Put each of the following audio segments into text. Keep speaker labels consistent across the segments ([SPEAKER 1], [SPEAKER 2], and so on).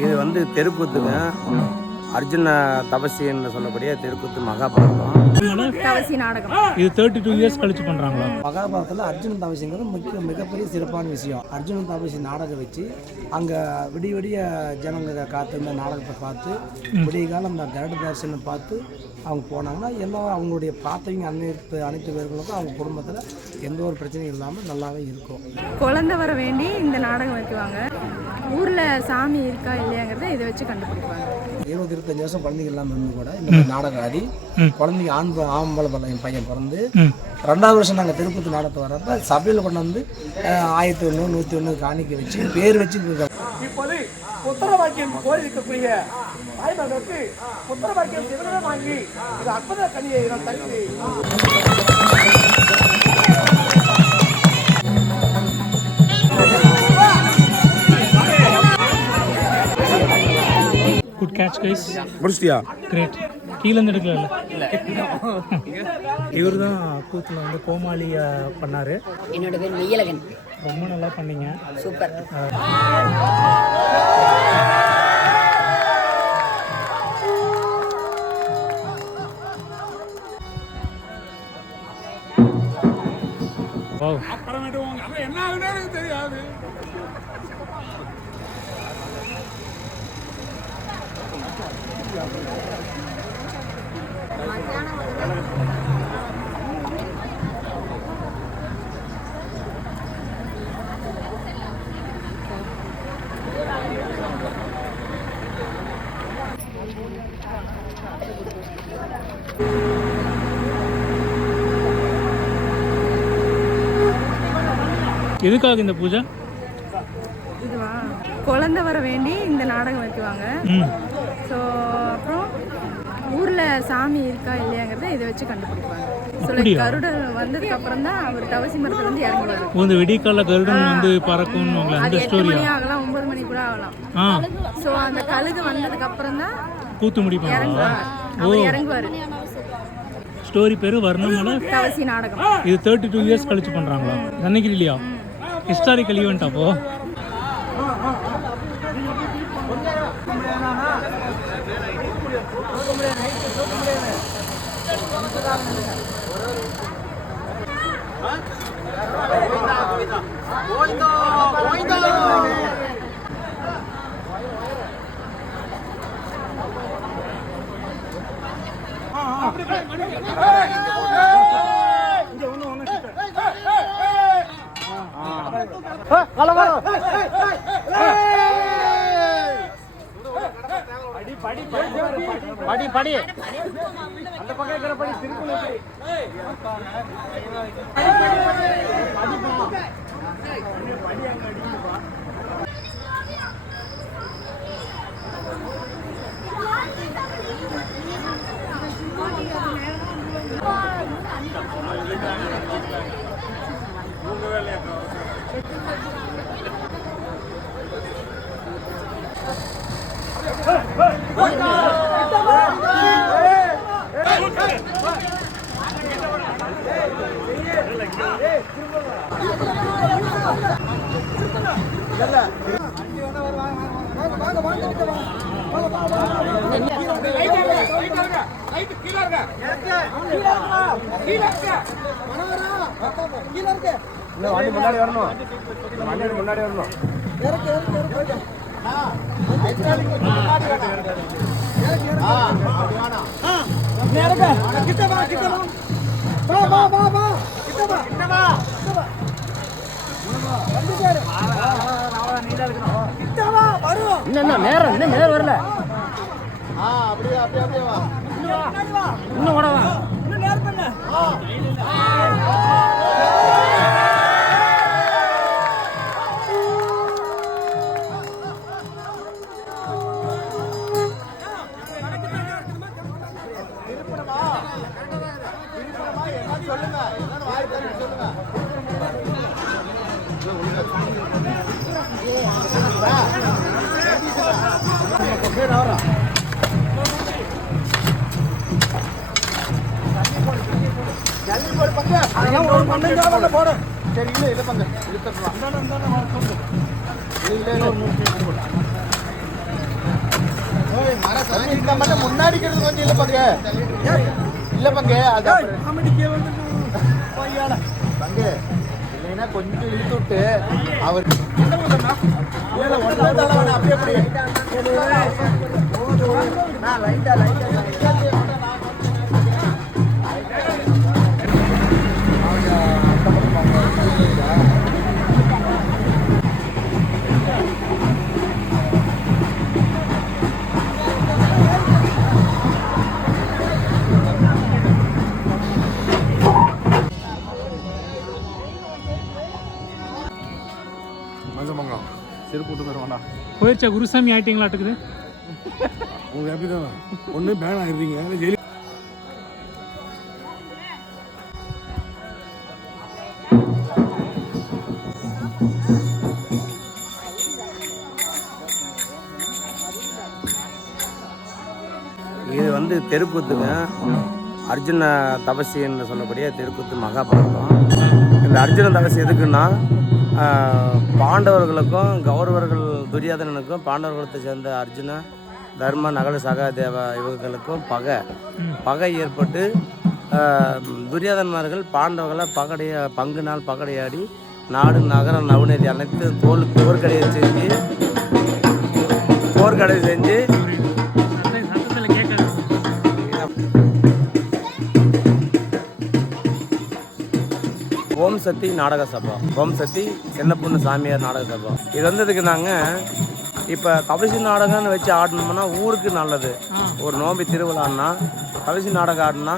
[SPEAKER 1] இது வந்து தெருக்கூத்துங்க. அர்ஜுன தபசின்னு சொல்லக்கூடிய தெருக்கூத்து மகாபாரதம்.
[SPEAKER 2] கவசி நாடகம்.
[SPEAKER 3] இது தேர்ட்டி டூ இயர்ஸ் கழிச்சு பண்ணுறாங்களா
[SPEAKER 4] மகாபாரதத்தில் அர்ஜுன தபசிங்கிறது முக்கிய மிகப்பெரிய சிறப்பான விஷயம். அர்ஜுன தபசி நாடகம் வச்சு அங்கே விடிய விடிய ஜனங்க காத்து இந்த நாடகத்தை பார்த்து விடிய காலம் அந்த கருட தரிசனம் பார்த்து அவங்க போனாங்கன்னா எல்லா அவங்களுடைய பார்த்தவங்க அனைத்து அனைத்து பேர்களுக்கும் அவங்க குடும்பத்தில் எந்த ஒரு பிரச்சனையும் இல்லாமல் நல்லாவே இருக்கும்.
[SPEAKER 2] குழந்தை வர வேண்டி இந்த நாடகம் வைக்குவாங்க. ஊரில் சாமி இருக்கா இல்லையாங்கிறத இதை வச்சு கண்டுபிடிப்பாங்க.
[SPEAKER 4] இருபது இருபத்தஞ்சு வருஷம் குழந்தைங்க இல்லாமல் இருந்து கூட இந்த நாடகம் ஆடி குழந்தைங்க ஆண் ஆம்பளை பையன் பையன் பிறந்து ரெண்டாவது வருஷம் நாங்கள் திருப்பதி நாடகத்தை வரப்ப சபையில் கொண்டு வந்து ஆயிரத்தி ஒன்று நூற்றி ஒன்று காணிக்க வச்சு பேர் வச்சு
[SPEAKER 5] இப்போது புத்திரவாக்கியம் தாய்மகளுக்கு புத்திரவாக்கியம் சிவனமே வாங்கி இது அற்புத கனியை நான் தருகிறேன்
[SPEAKER 3] கேட்ச் கைஸ்
[SPEAKER 1] முடிச்சிட்டியா?
[SPEAKER 3] கிரேட் கீழேருந்து எடுக்கல இவர் தான் கூத்தில் வந்து கோமாளியை பண்ணார்.
[SPEAKER 6] என்னோட பேர் மெய்யழகன்
[SPEAKER 3] ரொம்ப நல்லா பண்ணீங்க.
[SPEAKER 6] சூப்பர்.
[SPEAKER 3] வாவ் எதுக்காக இந்த பூஜை?
[SPEAKER 2] இதுவா? குழந்தை வர வேண்டி இந்த நாடகம் வைக்குவாங்க. ஸோ அப்புறம் ஊரில் சாமி இருக்கா இல்லையாங்கிறத இதை வச்சு கண்டுபிடிப்பாங்க. ஸோ லைக் கருடர் வந்ததுக்கு அப்புறம் தான் அவர் தவசி மரத்துல இருந்து இறங்குவார்
[SPEAKER 3] இந்த வெடிக்கால கருடன் வந்து பறக்கும்னு
[SPEAKER 2] அது எட்டு மணி ஆகலாம் ஒன்பது மணி கூட ஆகலாம். ஸோ அந்த கழுகு வந்ததுக்கு அப்புறம் தான்
[SPEAKER 3] கூத்து முடிப்பாங்களா?
[SPEAKER 2] இறங்குவார். இறங்குவார்.
[SPEAKER 3] ஸ்டோரி பேரு வர்ணமலை.
[SPEAKER 2] தவசி நாடகம்.
[SPEAKER 3] இது தேர்ட்டி டூ இயர்ஸ் கழிச்சு பண்ணுறாங்களா அன்னைக்கு இல்லையா ஹிஸ்டாரிக்கல் ஈவெண்ட் அப்போ?
[SPEAKER 5] படி இன்னும் நேரம் இன்னும் நேரம் வரல இன்னும் கூட வா அதெல்லாம் ஒரு பண்ணு போடு. சரி இல்லை இல்லை பங்கு. இழுத்துடலாம். இல்லை இல்லை முன்னாடி கொஞ்சம் இல்ல பங்கு. இல்ல பங்கு அதான். பங்கு இல்லைன்னா கொஞ்சம் இழுத்து விட்டு அவர் அப்படியே அப்படியே. நான் லைட்டா லைட்டா
[SPEAKER 6] மஞ்சமங்கலம். திருப்பூட்டு வருவாண்டா
[SPEAKER 3] போயிடுச்சா குருசாமி ஆயிட்டீங்களாட்டுக்குது
[SPEAKER 6] உங்களுக்கு எப்படி தான் ஒன்று பேன் ஆகிடுறீங்க இல்லை ஜெயிலி
[SPEAKER 1] வந்து தெருக்கூத்துங்க. அர்ஜுன தபசின்னு என்று சொல்லக்கூடிய தெருக்கூத்து மகாபாரதம் இந்த அர்ஜுன தபசி எதுக்குன்னா பாண்டவர்களுக்கும் கௌரவர்கள் துரியோதனனுக்கும் பாண்டவர்களை சேர்ந்த அர்ஜுன தர்ம நகல சகாதேவ இவர்களுக்கும் பகை. பகை ஏற்பட்டு துரியாதன்மார்கள் பாண்டவர்களை பகடைய பங்கு நாள் பகடையாடி நாடு நகரம் நவநீதி அனைத்து தோல் போர்க்கடையை செஞ்சு போர்க்கடை செஞ்சு சக்தி நாடக சபா. ஓம் சக்தி சின்ன பொண்ணு சாமியார் நாடக சபா. இது வந்ததுக்கு நாங்கள் இப்போ தபசி நாடகம்னு வச்சு ஆடணும்னா ஊருக்கு நல்லது. ஒரு நோம்பி திருவிழான்னா தபசி நாடகம் ஆடினா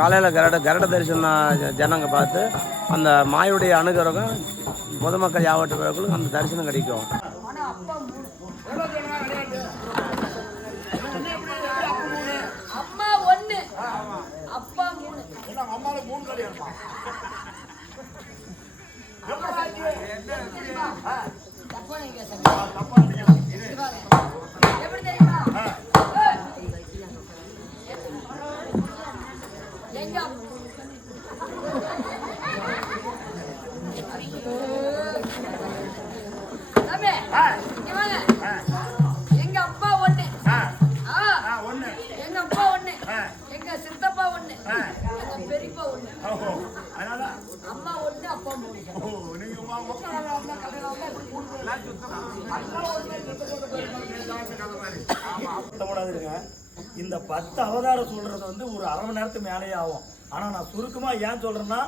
[SPEAKER 1] காலையில் கரட கரட தரிசனம் ஜனங்க பார்த்து அந்த மாயுடைய அனுகிரகம் பொதுமக்கள் யாவட்டவர்களுக்கு அந்த தரிசனம் கிடைக்கும்.
[SPEAKER 7] கஷ்டப்படாதுங்க இந்த பத்து அவதாரம் சொல்றது வந்து ஒரு அரை மணி நேரத்துக்கு மேலேயே ஆகும். ஆனா நான் சுருக்கமா ஏன் சொல்றேன்னா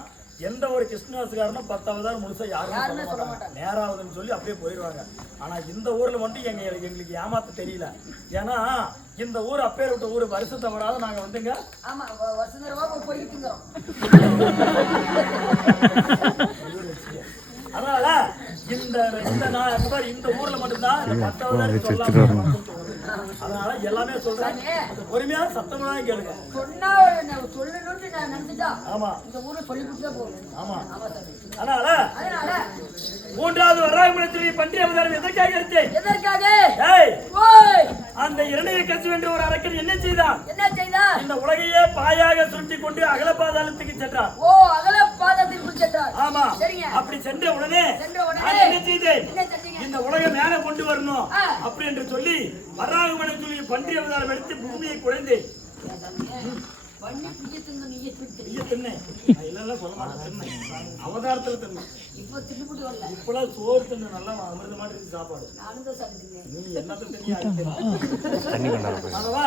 [SPEAKER 7] எந்த ஒரு கிருஷ்ணதாசுக்காரனும் பத்து அவதாரம் முழுசா யாருமே சொல்ல மாட்டாங்க. நேராகுதுன்னு சொல்லி அப்படியே போயிடுவாங்க ஆனா இந்த ஊர்ல மட்டும் எங்க எங்களுக்கு ஏமாத்த தெரியல. ஏன்னா இந்த ஊர் அப்பேர் விட்ட ஊர் வருஷம் தவறாத நாங்க வந்துங்க.
[SPEAKER 8] ஆமா வருஷம் தடவை போய் திங்கிறோம்
[SPEAKER 7] அதனால இந்த இந்த நான் இந்த ஊர்ல மட்டும்தான் இந்த பத்து அவதாரம் சொல்லாம. அதனால எல்லாமே சொல்றேன். பொறுமையா சத்தமா கேளுங்க.
[SPEAKER 8] சொன்னா சொல்லணும்னு நான் நினைச்சுட்டா
[SPEAKER 7] ஆமா.
[SPEAKER 8] இந்த ஊர்ல சொல்லி கொடுத்தா போதும்
[SPEAKER 7] ஆமா. அதனால
[SPEAKER 8] அதனால
[SPEAKER 7] மூன்றாவது வராகமனத்தில் பண்டி அவதாரம் எதற்காக எடுத்தேன்?
[SPEAKER 8] எதற்காக?
[SPEAKER 7] ஏய்
[SPEAKER 8] ஓய்.
[SPEAKER 7] அந்த இரணைய கட்சி வென்ற ஒரு அரக்கன் என்ன செய்தான்?
[SPEAKER 8] என்ன செய்தா
[SPEAKER 7] இந்த உலகையே பாயாக சுருட்டி கொண்டு அகல பாதாளத்துக்கு சென்றான்.
[SPEAKER 8] ஓ அகல
[SPEAKER 7] ஆமா.
[SPEAKER 8] சரிங்க.
[SPEAKER 7] அப்படி சென்ற உடனே
[SPEAKER 8] சென்ற உடனே
[SPEAKER 7] நான் என்ன செய்தேன்? இந்த உலகை மேல கொண்டு வரணும். அப்படி என்று சொல்லி வராகமன சொல்லி பன்றி அவதாரம் எடுத்து பூமியை குறைந்தேன் அவதாரத்துல தின்னேன்
[SPEAKER 8] இப்போ திட்டுப்பட்டு வரல.
[SPEAKER 7] இப்பெல்லாம் சோறு தின்னு நல்லா அமிர்த மாதிரி இருக்கு சாப்பாடு. நீ என்னத்த தெரியா அதுவா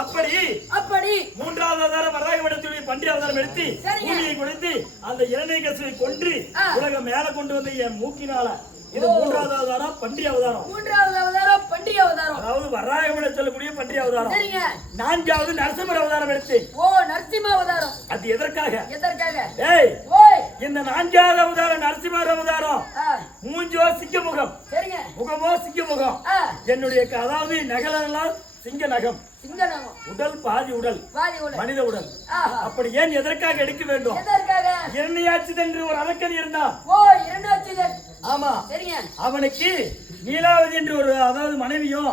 [SPEAKER 7] அப்படி
[SPEAKER 8] அப்படி
[SPEAKER 7] மூன்றாவது அவதாரம் வராகமனத்தில் பன்றி அவதாரம் எடுத்து. பூமியை குறைத்து அந்த இரணை கசுவை கொன்று. உலகம் மேல கொண்டு வந்து என் மூக்கினால. இது மூன்றாவது அவதாரம் பன்றி அவதாரம்.
[SPEAKER 8] மூன்றாவது அவதாரம் பண்டிகை அவதாரம்.
[SPEAKER 7] அதாவது வராகமன சொல்லக்கூடிய பன்றி அவதாரம்.
[SPEAKER 8] சரிங்க.
[SPEAKER 7] நான்காவது நரசிம்மர் அவதாரம் எடுத்து.
[SPEAKER 8] ஓ நரசிம்ம அவதாரம்.
[SPEAKER 7] அது எதற்காக?
[SPEAKER 8] எதற்காக?
[SPEAKER 7] ஏய்
[SPEAKER 8] ஓய்.
[SPEAKER 7] இந்த நான்காவது அவதாரம் நரசிம்மர் அவதாரம். மூஞ்சோ சிங்க முகம்.
[SPEAKER 8] சரிங்க.
[SPEAKER 7] முகமோ சிங்க முகம். என்னுடைய அதாவது நகலெல்லாம் சிங்க நகம். உடல் பாதி உடல். மனித உடல். அப்படி ஏன் எதற்காக எடுக்க வேண்டும்? இரண்யாட்சி என்று ஒரு அரக்கன் இருந்தான்
[SPEAKER 8] ஓ
[SPEAKER 7] ஆமா.
[SPEAKER 8] சரிங்க.
[SPEAKER 7] அவனுக்கு நீலாவதி என்று ஒரு அதாவது மனைவியும்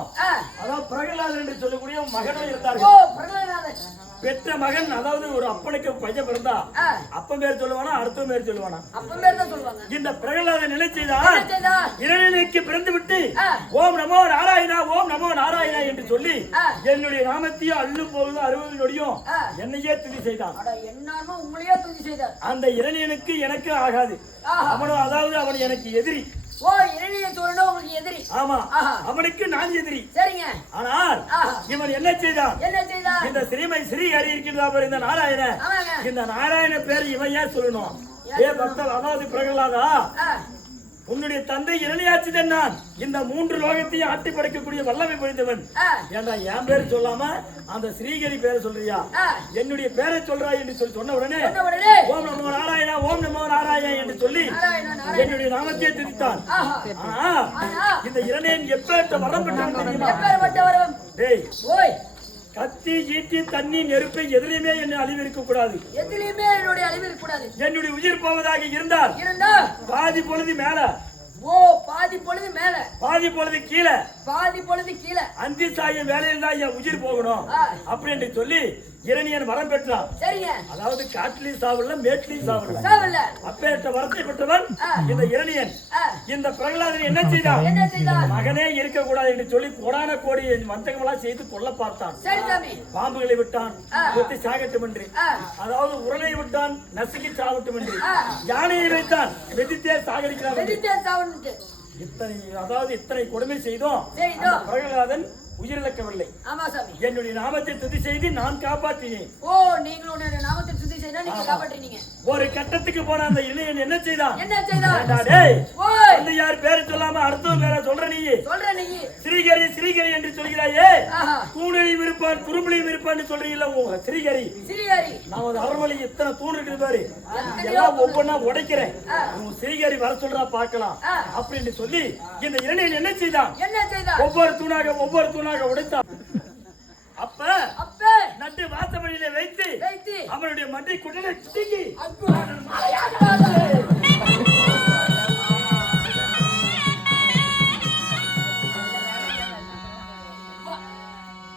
[SPEAKER 7] அதாவது பிரகலாதன் என்று சொல்லக்கூடிய மகனும் இருந்தார்கள். பெற்ற மகன் அதாவது ஒரு அப்பனுக்கு பையன் பிறந்தா
[SPEAKER 8] ஆ,
[SPEAKER 7] அப்பன் பேர் சொல்லுவானா அடுத்த பேர் சொல்லுவானா
[SPEAKER 8] அப்பன் பேர் தான் சொல்லுவாங்க
[SPEAKER 7] இந்த பிரகலாதன் என்ன செய்தா
[SPEAKER 8] என்ன செய்தா?
[SPEAKER 7] இரணிக்கு பிறந்து விட்டு. ஓம் நமோ நாராயணா ஓம் நமோ நாராயணா என்று சொல்லி. என்னுடைய நாமத்தையும் அள்ளும் பொழுது அறுபது நொடியும். என்னையே துதி செய்தான்
[SPEAKER 8] உங்களையே துதி செய்தார்
[SPEAKER 7] அந்த இரணியனுக்கு எனக்கு ஆகாது. அவனும் அதாவது அவன் எனக்கு எதிரி
[SPEAKER 8] ஓ இறைநிலை சொல்லணும் உங்களுக்கு எதிரி.
[SPEAKER 7] ஆமா. அவனுக்கு நான் எதிரி.
[SPEAKER 8] சரிங்க.
[SPEAKER 7] ஆனால். இவன் என்ன செய்தான்?
[SPEAKER 8] என்ன செய்தார்
[SPEAKER 7] இந்த ஸ்ரீமை ஸ்ரீஹரி இருக்கின்றா பாரு இந்த நாராயண. இந்த நாராயண பேர் இவன் ஏன் சொல்லணும்? ஏ பக்தர் அதாவது பிரகலாதா? உன்னுடைய தந்தை இரணியாச்சுதன் நான். இந்த மூன்று லோகத்தையும் ஆட்டி படைக்கக்கூடிய வல்லமை புரிந்தவன். ஏண்டா என் பேர் சொல்லாம அந்த ஸ்ரீகரி பேரை சொல்றியா. என்னுடைய பேரை சொல்றாய் என்று சொல்லி சொன்ன உடனே ஓம் நமோ நாராயணா ஓம் நமோ நாராயணா என்று சொல்லி. என்னுடைய நாமத்தையே ஆனா இந்த இரணையன் எப்பேற்ற வரம் பெற்றான் தெரியுமா கத்தி ஈட்டி தண்ணி நெருப்பை எதிலையுமே என்னை அழிவிருக்க கூடாது
[SPEAKER 8] எதிலையுமே என்னுடைய அழிவு இருக்கக்கூடாது
[SPEAKER 7] என்னுடைய உயிர் போவதாக இருந்தால்
[SPEAKER 8] இருந்தா
[SPEAKER 7] பாதி பொழுது மேல.
[SPEAKER 8] ஓ பாதி பொழுது மேல.
[SPEAKER 7] பாதி பொழுது கீழே.
[SPEAKER 8] பாதி பொழுது கீழே.
[SPEAKER 7] அந்தி சாயும் வேலையில் தான் என் உயிர் போகணும். அப்படின்னு சொல்லி இரணியன் வரம் பெற்றான்.
[SPEAKER 8] சரிங்க.
[SPEAKER 7] அதாவது காட்டிலையும் சாவல்ல மேட்டிலையும் சாவல்ல
[SPEAKER 8] சாவல்ல
[SPEAKER 7] அப்பேற்ற வரத்தை பெற்றவன். இந்த இரணியன். இந்த பிரகலாதன் என்ன செய்தான்?
[SPEAKER 8] என்ன செய்தார்
[SPEAKER 7] மகனே இருக்கக்கூடாது என்று சொல்லி கோடான கோடி மந்தகமெல்லாம் செய்து கொல்ல பார்த்தான்.
[SPEAKER 8] சரி சாமி.
[SPEAKER 7] பாம்புகளை விட்டான். கொத்தி சாகட்டும் என்று. அதாவது உரலை விட்டான் நசுக்கி சாகட்டும் என்று. யானையை வைத்தான். வெதித்தே சாகடிக்கிறான்.
[SPEAKER 8] சாவன்ட்டு
[SPEAKER 7] இத்தனை அதாவது இத்தனை கொடுமை செய்தோம். பிரகலாதன் உயிரிழக்கவில்லை.
[SPEAKER 8] ஆமா சாமி.
[SPEAKER 7] என்னுடைய நாமத்தை துதி செய்து நான் காப்பாற்றினேன்.
[SPEAKER 8] ஓ நீங்களும் உன்னுடைய நாமத்தை சுத்தி செய்தா நீங்க காப்பாற்றினீங்க.
[SPEAKER 7] ஒரு கட்டத்துக்கு போன அந்த இளையன் என்ன செய்தான்?
[SPEAKER 8] என்ன
[SPEAKER 7] ஏண்டா டேய்,
[SPEAKER 8] ஓய்.
[SPEAKER 7] வந்து யார் பேரை சொல்லாம அடுத்தவன் பேரை சொல்ற நீ
[SPEAKER 8] சொல்ற நீ
[SPEAKER 7] ஸ்ரீகரி ஸ்ரீகரி என்று சொல்கிறாயே. தூணிலையும் இருப்பான் துரும்பிலையும் இருப்பான்னு சொல்றீங்கல்ல உங்க ஸ்ரீகரி.
[SPEAKER 8] சிறியாரி
[SPEAKER 7] நான் ஒரு அரண்மனை இத்தனை தூண் இருக்குது பாரு. எல்லாம் ஒவ்வொன்னா உடைக்கிறேன். உன் ஸ்ரீகரி வர சொல்றா பார்க்கலாம்.
[SPEAKER 8] ஆ.
[SPEAKER 7] அப்படின்னு சொல்லி இந்த இளைஞன் என்ன செய்தான்?
[SPEAKER 8] என்ன செய்தார்
[SPEAKER 7] ஒவ்வொரு தூணாக ஒவ்வொரு தூணாக உடைத்தான். அப்ப
[SPEAKER 8] அப்ப
[SPEAKER 7] நட்டு வாசப்படியில வைத்து
[SPEAKER 8] வைத்து
[SPEAKER 7] அவனுடைய மண்டை குட்டலை தூக்கி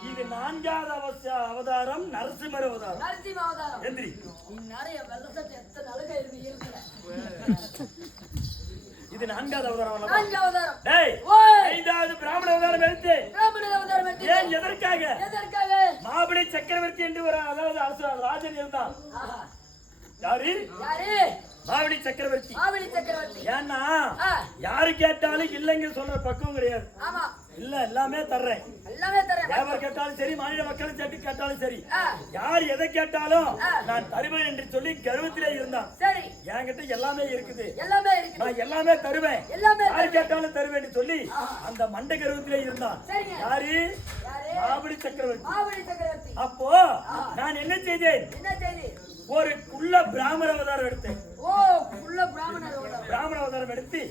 [SPEAKER 7] இது நான்காவது அவச- அவதாரம் நரசிம்மர் அவதாரம்.
[SPEAKER 8] நரசிம்ம அவதாரம்.
[SPEAKER 7] எந்திரி.
[SPEAKER 8] என் வெள்ளத்தை எத்தனை அழகா இருக்கு?
[SPEAKER 7] இது நான்காவது அவதாரம் ஐந்தாவது பிராமண அவதாரம் எடுத்து.
[SPEAKER 8] எடுத்து.
[SPEAKER 7] ஏன் எதற்காக?
[SPEAKER 8] எதற்காக?
[SPEAKER 7] மாபலி சக்கரவர்த்தி என்று ஒரு அதாவது அரசு ராஜன் இருந்தான். யாரு?
[SPEAKER 8] யாரு?
[SPEAKER 7] மாவடி சக்கரவர்த்தி.
[SPEAKER 8] மாவெளி சக்கரவர்த்தி.
[SPEAKER 7] ஏன்னா யாரு கேட்டாலும் இல்லைங்க சொல்ற பக்குவம் கிடையாது.
[SPEAKER 8] ஆமா.
[SPEAKER 7] இல்ல எல்லாமே தர்றேன்.
[SPEAKER 8] எல்லாமே தரேன்
[SPEAKER 7] தேவர் கேட்டாலும் சரி மாநில மக்கள் சட்டு கேட்டாலும் சரி. யார் எதை கேட்டாலும். நான் தருவேன் என்று சொல்லி கர்வத்திலே இருந்தான்.
[SPEAKER 8] சரி.
[SPEAKER 7] என்கிட்ட எல்லாமே இருக்குது.
[SPEAKER 8] எல்லாமே இருக்குது.
[SPEAKER 7] நான் எல்லாமே தருவேன்.
[SPEAKER 8] எல்லாமே
[SPEAKER 7] யார் கேட்டாலும் தருவேன் சொல்லி அந்த மண்ட கருவத்திலே இருந்தான். யாரு? மாவடி சக்கரவர்த்தி.
[SPEAKER 8] மாவெளி சக்கரவர்த்தி.
[SPEAKER 7] அப்போ நான் என்ன செய்தேன்?
[SPEAKER 8] என்ன செய்தி
[SPEAKER 7] ஒரு குள்ள பிராமண அவதாரம் எடுத்தேன்
[SPEAKER 8] ஓ பிராமணர் அவதாரம்.
[SPEAKER 7] பிராமண அவதாரம் எடுத்து.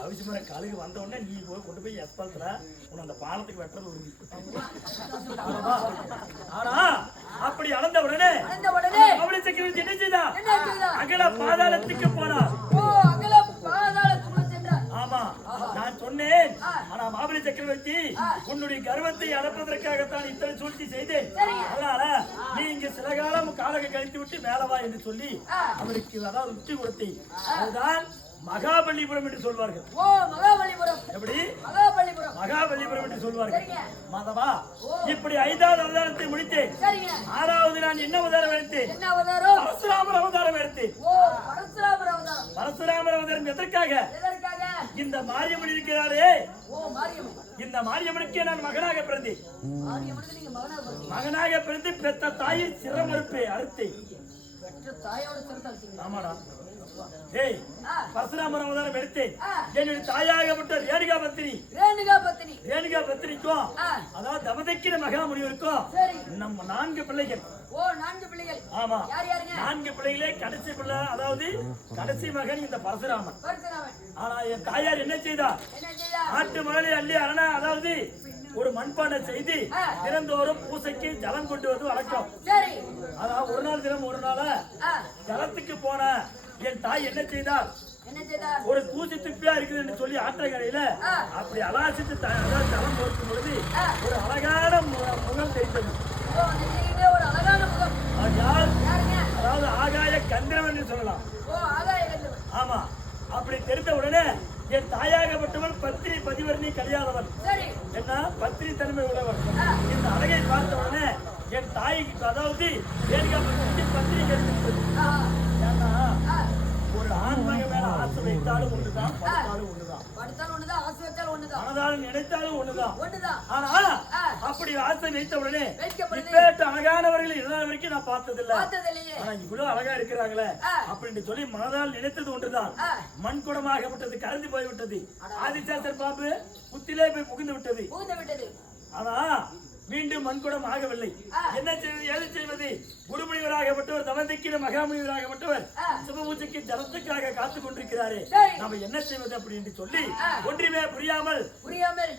[SPEAKER 7] அவிசுமர காலுக்கு வந்த உடனே நீ போய் கொண்டு போய் எஸ்பால்த்துல உன்னை அந்த பாலத்துக்கு வெட்டுறது உறுதி ஆனா, அப்படி அளந்த உடனே அவளை சக்கரவர்த்தி என்ன செய்தா? அகல பாதாளத்துக்கு போனார்
[SPEAKER 8] ஓ அகல சென்றார்
[SPEAKER 7] ஆமா. நான் சொன்னேன். ஆனா மாபலி சக்கரவர்த்தி. உன்னுடைய கர்வத்தை அடப்பதற்காகத்தான் இத்தனை சூழ்ச்சி செய்தேன். அதனால நீ இங்க சில காலம் காலக கழித்து விட்டு மேல வா என்று சொல்லி. அவருக்கு அதாவது உச்சி கொடுத்தேன். அதுதான் மகாபலிபுரம் என்று சொல்வார்கள்.
[SPEAKER 8] ஓ மகாபலிபுரம்.
[SPEAKER 7] எப்படி?
[SPEAKER 8] மகாபலிபுரம்.
[SPEAKER 7] மகாபலிபுரம் என்று சொல்வார்கள். மாதவா இப்படி ஐந்தாவது அவதாரத்தை முடித்தேன். ஆறாவது நான் என்ன அவதாரம் எடுத்தேன்?
[SPEAKER 8] என்ன அவதாரம்?
[SPEAKER 7] பரசுராமர் அவதாரம் எடுத்தேன்.
[SPEAKER 8] ஓ பரசுராமர் அவதாரம்.
[SPEAKER 7] பரசுராமர் அவதாரம் எதற்காக?
[SPEAKER 8] எதற்காக?
[SPEAKER 7] இந்த மாரியம்மன் இருக்கிறாரே. இந்த மாரியம்மனுக்கே நான் மகனாக பிறந்தேன். மகனாக பிறந்து பெத்த தாயை சிரமறுப்பே அறுத்தேன் ஆமாடா. ஏய்
[SPEAKER 8] ஆ.
[SPEAKER 7] பரசுராமர் அவதாரம் எடுத்தேன்
[SPEAKER 8] ஆ.
[SPEAKER 7] என்னுடைய தாயாகப்பட்ட ரேணுகா பத்தினி.
[SPEAKER 8] ரேணுகா பத்தினி.
[SPEAKER 7] ரேணுகா பத்தினிக்கும். அதாவது தமதக்கிர மகாமுனிவருக்கும் நம்ம நான்கு பிள்ளைகள்.
[SPEAKER 8] ஓ நான்கு பிள்ளைகள்.
[SPEAKER 7] ஆமா.
[SPEAKER 8] யார் யாருங்க?
[SPEAKER 7] நான்கு பிள்ளைகளே கடைசி பிள்ளை அதாவது கடைசி மகன் இந்த பரசுராமன். ஆனா என் தாயார் என்ன செய்தா? ஆட்டு மணலை அள்ளி அரணா அதாவது ஒரு மண்பானை செய்து. தினந்தோறும் பூசைக்கு ஜலம் கொண்டு வந்து வழக்கம் அதாவது ஒரு நாள் தினம் ஒரு நாள ஜலத்துக்கு போன என் தாய் என்ன செய்தார் ஒரு தூசி துப்பியா இருக்குதுன்னு சொல்லி ஆற்றங்கரையில. அப்படி அலாசித்து த- அதாவது ஜலம் போர்க்கும் பொழுது. ஒரு அழகான முகம் தெரிந்தது. அதாவது ஆகாய கந்திரவன் சொல்லலாம். ஆமா. அப்படி தெரிந்த உடனே என் தாயாகப்பட்டவள் பத்தினி பதிவர்ணி
[SPEAKER 8] சரி.
[SPEAKER 7] என்ன? பத்திரி தன்மை உள்ளவர் இந்த அழகை பார்த்த உடனே என் தாய்க்கு அதாவது பத்திரி
[SPEAKER 8] ஆஹா.
[SPEAKER 7] ஏன்னா. ஒரு ஆண்மக மேல ஆசை வைத்தாலும் ஒண்ணுதான் படுத்தாலும் ஒண்ணுதான்.
[SPEAKER 8] படுத்தால் ஒண்ணுதான் ஆசை வச்சால் ஒண்ணுதான்.
[SPEAKER 7] மனதாலும் நினைத்தாலும் ஒண்ணுதான்.
[SPEAKER 8] ஒண்ணுதான்.
[SPEAKER 7] ஆனா. அப்படி ஆசை வைத்த உடனே. இப்பேற்ற அழகானவர்கள் இதனால் வரைக்கும் நான் பார்த்ததில்ல.
[SPEAKER 8] பார்த்ததில்லையே.
[SPEAKER 7] ஆனா இவ்வளவு அழகா இருக்கிறாங்களே. அப்படின்னு சொல்லி மனதால் நினைத்தது ஒன்றுதான். மண் குடமாகப்பட்டது கலந்து போய்விட்டது ஆதிசாசர் பாம்பு புத்திலே போய் புகுந்து விட்டது. ஆனா மீண்டும் மண்குடம் ஆகவில்லை. என்ன செய்வது ஏது செய்வது குருமுனிவராகப்பட்டவர் தவதிக்கிற மகாமுனிவராகப்பட்டவர். சிவபூஜைக்கு ஜலத்துக்காக காத்துக் கொண்டிருக்கிறாரே. நாம என்ன செய்வது அப்படி என்று சொல்லி. ஒன்றுமே புரியாமல்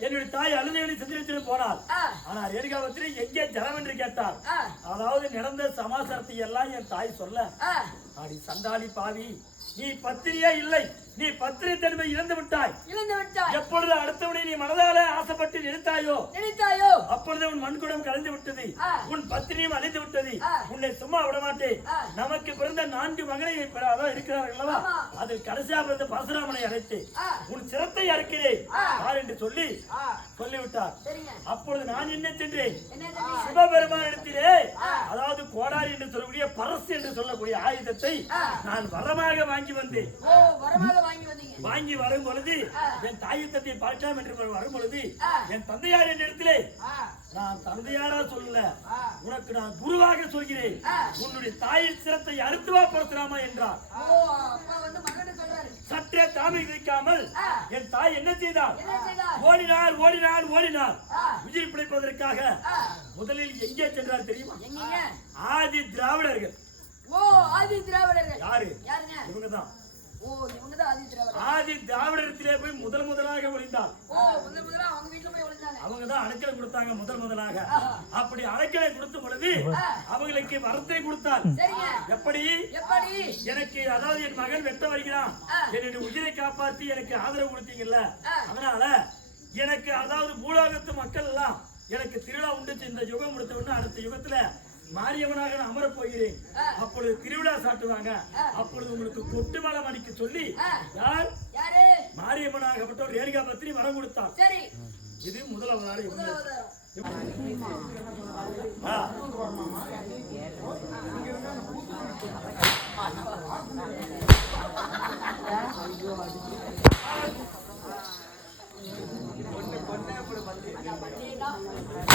[SPEAKER 7] என்னுடைய தாய் அழுதையடி சிந்திரித்து போனாள்
[SPEAKER 8] ஆ.
[SPEAKER 7] ஆனா ரேணுகாவத்திரி எங்கே ஜலம் என்று கேட்டார். அதாவது நடந்த சமாசாரத்தை எல்லாம் என் தாய் சொல்ல. அடி சண்டாளி பாவி நீ பத்திரியே இல்லை நீ பத்திரி தன்மை இழந்து விட்டாய்
[SPEAKER 8] இழந்து விட்டாய்
[SPEAKER 7] எப்பொழுது அடுத்தவனை நீ மனதால ஆசைப்பட்டு நினைத்தாயோ
[SPEAKER 8] நினைத்தாயோ
[SPEAKER 7] அப்பொழுது உன் மண்குடம் கலந்து விட்டது. உன் பத்தினியும் அழிந்து விட்டது. உன்னை சும்மா விட மாட்டேன். நமக்கு பிறந்த நான்கு மகளை அதான் இருக்கிறார்கள். அதில் கடைசியா பிறந்த பரசுராமனை அழைத்து. உன் சிரத்தை அறுக்கிறேன். பார் என்று சொல்லி. சொல்லிவிட்டார் அப்பொழுது நான் என்ன சென்றேன்
[SPEAKER 8] என்ன செஞ்சீங்க?
[SPEAKER 7] சிவபெருமானிடத்திலே அதாவது கோடாரி என்று சொல்லக்கூடிய பரசு என்று சொல்லக்கூடிய ஆயுதத்தை. நான் வரமாக வாங்கி வந்தேன்
[SPEAKER 8] வாங்கி
[SPEAKER 7] வரும் பொழுது. என் தாயுத்தத்தை பார்க்கலாம் என்று வரும் பொழுது. என் தந்தையார் என்ற இடத்திலே. நான் தந்தையாரா சொல்லல. உனக்கு நான் குருவாக சொல்கிறேன். உன்னுடைய தாயின் சிரத்தை அறுத்துவா படுத்தலாமா என்றார் சற்றே தாமை வைக்காமல். என் தாய் என்ன செய்தார் ஓடினார் ஓடினார் ஓடினார். உயிர் பிழைப்பதற்காக. முதலில் எங்கே சென்றார் தெரியுமா ஆதி திராவிடர்கள்
[SPEAKER 8] ஓ ஆதி திராவிடர்கள்
[SPEAKER 7] யாரு
[SPEAKER 8] யாருங்க
[SPEAKER 7] இவங்கதான்
[SPEAKER 8] ஓ இவங்க தான் ஆதி
[SPEAKER 7] திராவிடத்திலே போய் முதல் முதலாக ஒளிந்தார்
[SPEAKER 8] அவங்க
[SPEAKER 7] தான் அடைக்கலை கொடுத்தாங்க முதல் முதலாக. அப்படி அடைக்கலை கொடுத்த பொழுது அவங்களுக்கு வரத்தை கொடுத்தார் எப்படி? எனக்கு அதாவது என் மகன் வெட்ட வருகிறான். என்னுடைய உயிரை காப்பாத்தி எனக்கு ஆதரவு கொடுத்தீங்கல்ல. அதனால எனக்கு அதாவது பூலோகத்து மக்கள் எல்லாம் எனக்கு திருவிழா உண்டு இந்த யுகம் முடித்த உடனே அடுத்த யுகத்துல மாரியம்மனாக நான் அமரப் போகிறேன். அப்பொழுது திருவிழா சாட்டுவாங்க. அப்பொழுது உங்களுக்கு கொட்டு மேளம் அடிக்க சொல்லி. யார்? மாரியம்மனாகப்பட்டவர் ரேணுகா பத்திரி வரம் கொடுத்தார். இது முதல் அவதாரம் இவங்க.
[SPEAKER 8] முதல்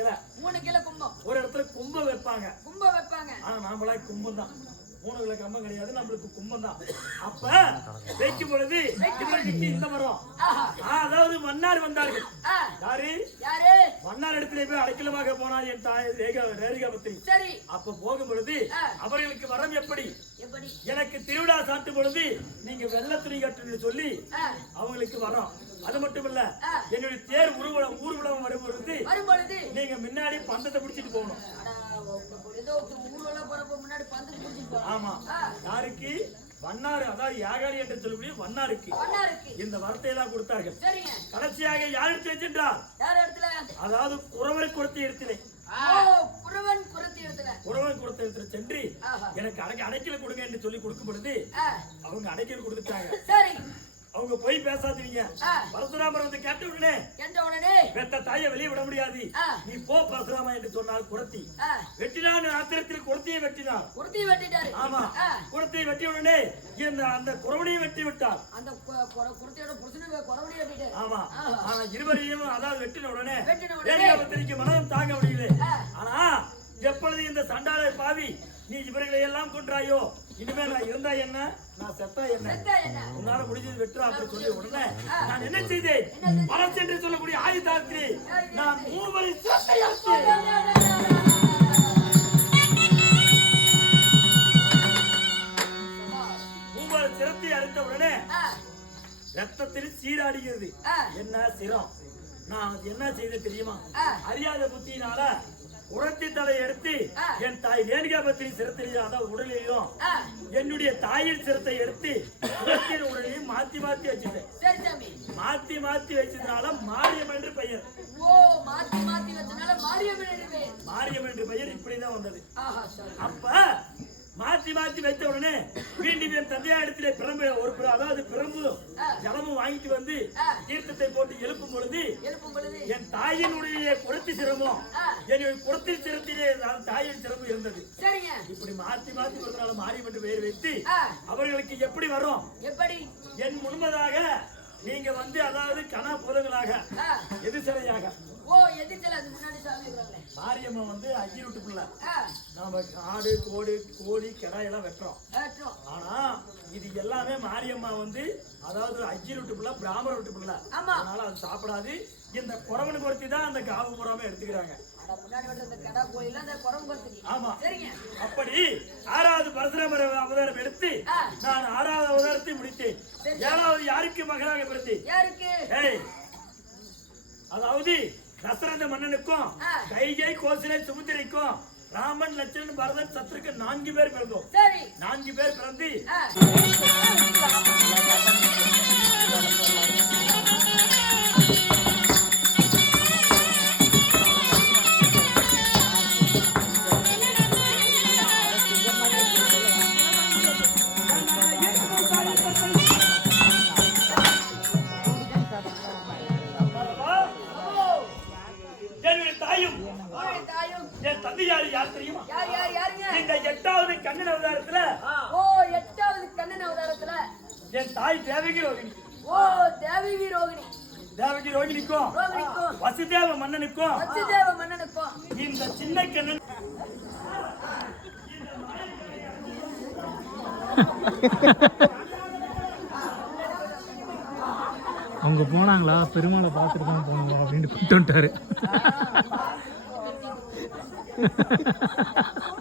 [SPEAKER 7] மூணு கிலோ மூணு கிலோ
[SPEAKER 8] கும்பம்.
[SPEAKER 7] ஒரு இடத்துல கும்பம் வைப்பாங்க.
[SPEAKER 8] கும்பம் வைப்பாங்க.
[SPEAKER 7] ஆனா நாமளா கும்பம் தான். மூணு கிலோ கம்பம் கிடையாது நம்மளுக்கு கும்பம் தான் அப்ப வைக்கும் பொழுது இவருக்கு இந்த மரம்
[SPEAKER 8] ஆஹா.
[SPEAKER 7] ஆ, அதாவது மன்னார் வந்தார்கள்
[SPEAKER 8] ஆ,
[SPEAKER 7] யாரு
[SPEAKER 8] யாரு
[SPEAKER 7] மன்னார் இடத்திலே போய் அடைக்கலமாக போனார் என் தாய் ரேகா ரேகா பத்திரி
[SPEAKER 8] சரி
[SPEAKER 7] அப்ப போகும் பொழுது
[SPEAKER 8] ஆ.
[SPEAKER 7] அவர்களுக்கு வரம் எப்படி
[SPEAKER 8] எப்படி
[SPEAKER 7] எனக்கு திருவிழா சாட்டும் பொழுது நீங்க வெள்ள துணி கட்டுன்னு சொல்லி
[SPEAKER 8] ஆ,
[SPEAKER 7] அவங்களுக்கு வரோம் அது மட்டும் இல்ல
[SPEAKER 8] ஆ.
[SPEAKER 7] என்னுடைய தேர் ஊர்வலம் ஊர்வலம் வரும் பொழுது
[SPEAKER 8] வரும்பொழுது
[SPEAKER 7] நீங்க முன்னாடி பந்தத்தை பிடிச்சிட்டு போகணும்
[SPEAKER 8] அடா, ஏதோ ஊர்வலம் போறப்ப முன்னாடி பந்தல் பிடிச்சிட்டு போறோம்
[SPEAKER 7] ஆமா. யாருக்கு? வண்ணாறு அதாவது யாகாரி என்று சொல்லக்கூடிய வண்ணாருக்கு இந்த வார்த்தையை தான் கொடுத்தார்கள் கடைசியாக யார் எடுத்து அதாவது குறவர் கொடுத்த இடத்திலே
[SPEAKER 8] ஓ குறவன்
[SPEAKER 7] கொடுத்த இடத்துல சென்று. எனக்கு அடைக்க அடைக்கல கொடுங்க என்று சொல்லி கொடுக்கும் பொழுது அவங்க அடைக்கல் கொடுத்துட்டாங்க. அவங்க போய் பேசாதீங்க. பரசுராமர் வந்து கேட்ட உடனே
[SPEAKER 8] என்ற உடனே.
[SPEAKER 7] பெத்த தாயை வெளியே விட முடியாது. நீ போ பரசுராமா என்று சொன்னால் குரத்தி வெட்டினான் ஆத்திரத்தில் குரத்தியை வெட்டினார்
[SPEAKER 8] குருத்தி வெட்டிட்டாரு.
[SPEAKER 7] ஆமா. குரத்தியை வெட்டிய உடனே இந்த அந்த குறவனையை வெட்டி விட்டார்
[SPEAKER 8] அந்த குருத்தியோட புருஷனை குறவடி வெட்டிட்டாரு.
[SPEAKER 7] ஆமா. ஆனா இருவரையும் அதாவது வெட்டின உடனே
[SPEAKER 8] வெட்டின
[SPEAKER 7] மனம் தாங்க முடியல. ஆனா எப்பொழுது இந்த சண்டாள பாவி நீ இவர்களை எல்லாம் கொன்றாயோ? இனிமே நான் இருந்தா என்ன? நான் செத்தா என்ன? உன்னால முடிஞ்சது வெட்டுறா அப்படி சொல்லி உடனே நான் என்ன செய்தேன்? மரசு என்று சொல்லக்கூடிய ஆயுதாத்திரி நான் மூவரை. மூவரை சிரத்தை அறுத்த உடனே ரத்தத்தில் சீராடுகிறது. என்ன சிரம்? நான் என்ன செய்த தெரியுமா. அறியாத புத்தியினால உரத்தி தலை எடுத்து. என் தாய் ரேணுகா பத்திரி சிரத்திலேயும் அதாவது உடலிலையும்
[SPEAKER 8] ஆ,
[SPEAKER 7] என்னுடைய தாயின் சிரத்தை எடுத்து குளத்தின் உடனே மாத்தி மாத்தி வச்சுட்டேன். மாத்தி மாத்தி வச்சதுனால மாரியம் என்று பெயர்.
[SPEAKER 8] ஓ மாத்தி மாத்தி வச்சனால மாரியம்மன் என்று பெயர்.
[SPEAKER 7] மாரியம் என்று பெயர் இப்படிதான் வந்தது. அப்ப மாத்தி மாத்தி வைத்த உடனே மீண்டும் என் தந்தையா இடத்திலே பிரம்பு ஒரு அதாவது பிரம்பு ஜலமும் வாங்கிட்டு வந்து தீர்த்தத்தை போட்டு எழுப்பும் பொழுது என் தாயினுடைய குரத்தி சிரமம். என்னுடைய குரத்தில் சிரத்திலே தாயின் சிரமம் இருந்தது இப்படி மாத்தி மாத்தி ஒரு மாரியம் என்று பெயர் வைத்து. அவர்களுக்கு எப்படி வரும்
[SPEAKER 8] எப்படி
[SPEAKER 7] என் முன்பதாக நீங்க வந்து அதாவது கனா புதங்களாக. எதிர்சலையாக
[SPEAKER 8] ஓ எதிர்த்தல அது முன்னாடி சாமி
[SPEAKER 7] மாரியம்மன் வந்து அஜி விட்டு பிள்ளை நாம ஆடு கோடு கோழி கிடாய் எல்லாம் வெட்டுறோம். ஆனா இது எல்லாமே மாரியம்மா வந்து அதாவது அஜி விட்டு பிள்ளை பிராமண விட்டு பிள்ளை. அதனால அது சாப்பிடாது. இந்த குறவனுக்கு ஒருத்தி தான் அந்த காவு புறாம எடுத்துக்கிறாங்க. அப்படி ஆறாவது பரசுராமர் அவதாரம் எடுத்து. நான் ஆறாவது அவதாரத்தை முடித்தேன். ஏழாவது யாருக்கு மகனாக பிறந்தேன்? அதாவது தசரத மன்னனுக்கும். கைகை கோசலை சுமுத்திரைக்கும் ராமன் லட்சணன் பரதன் சத்ருக்கு நான்கு பேர் பிறந்தோம். நான்கு பேர் பிறந்து
[SPEAKER 3] 哈哈哈哈哈！哈哈。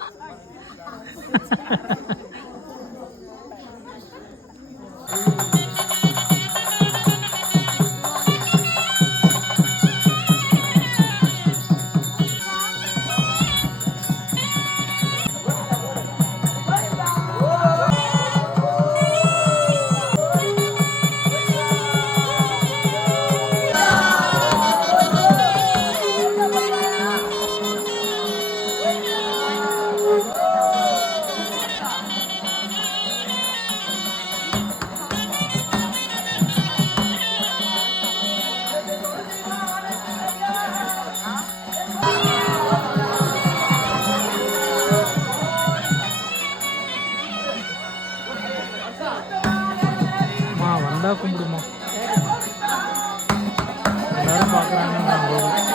[SPEAKER 3] வந்தால் கும்பிடுமா? எல்லாரும் பார்க்குறாங்க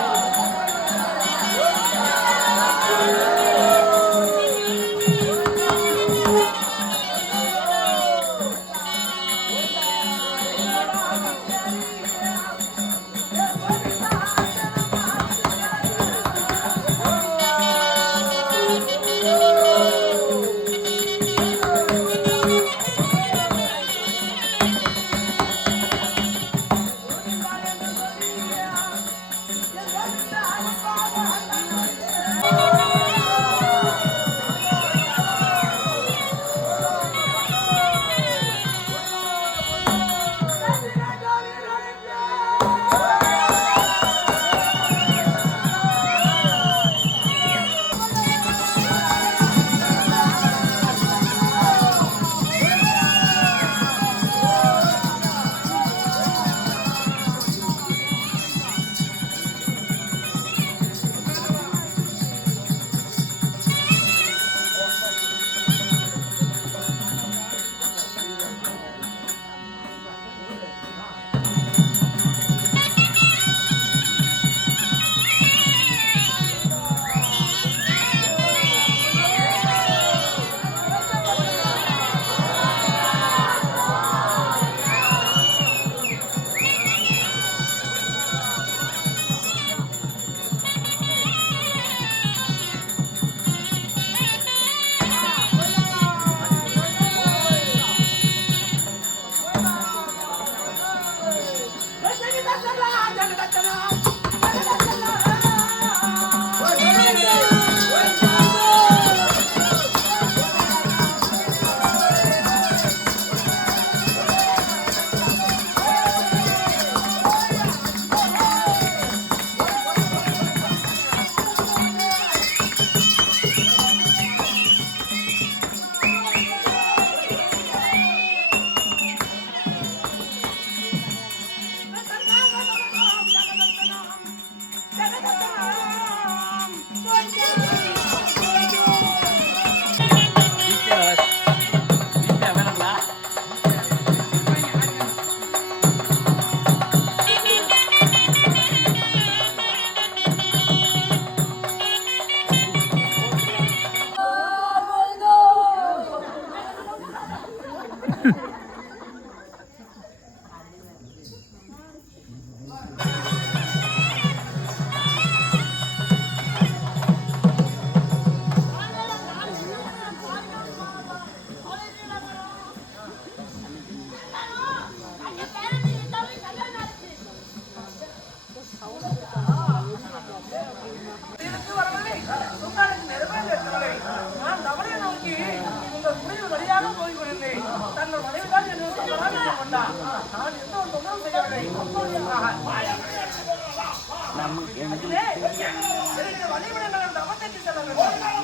[SPEAKER 5] பார்த்துக்கோ